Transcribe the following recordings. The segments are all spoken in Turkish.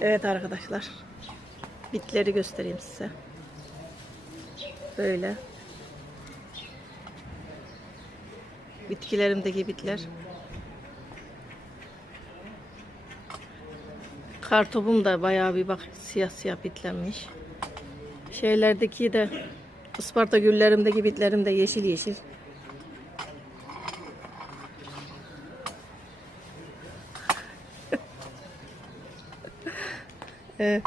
Evet arkadaşlar. Bitleri göstereyim size. Böyle. Bitkilerimdeki bitler. Kartopum da bayağı bir bak siyah siyah bitlenmiş. Şeylerdeki de Isparta güllerimdeki bitlerim de yeşil yeşil. Evet.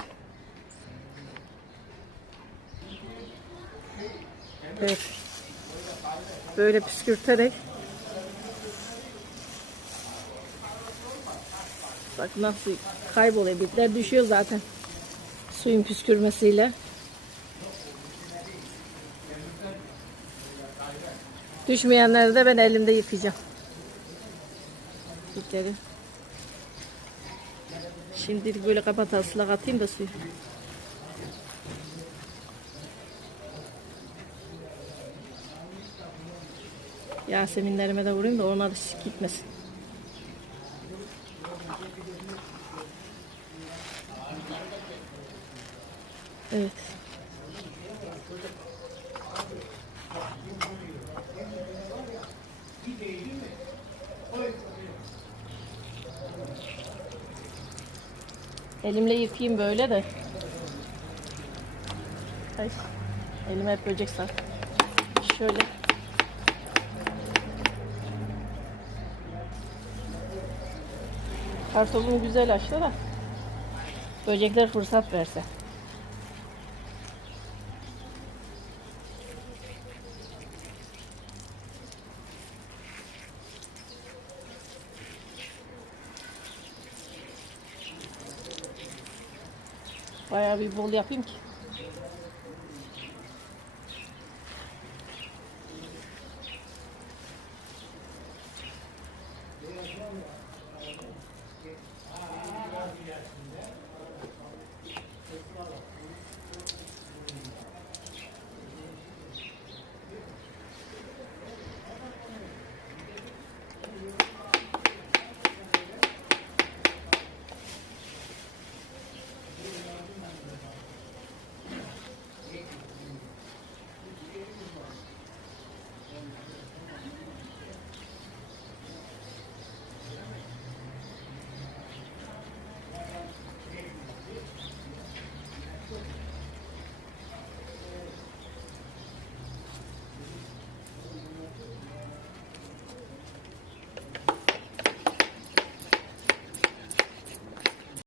Evet. Böyle püskürterek Bak nasıl kayboluyor. Bitler düşüyor zaten. Suyun püskürmesiyle. Düşmeyenleri de ben elimde yıkayacağım. Bitleri. Şimdilik böyle kapatalım ıslak atayım da suyu. Yaseminlerime de vurayım da onlar da gitmesin. Evet. Elimle yıkayayım böyle de. Ay, elime hep böcek sar. Şöyle. Kartopumu güzel açtı da. Böcekler fırsat verse. Bayağı bir bol yapayım ki.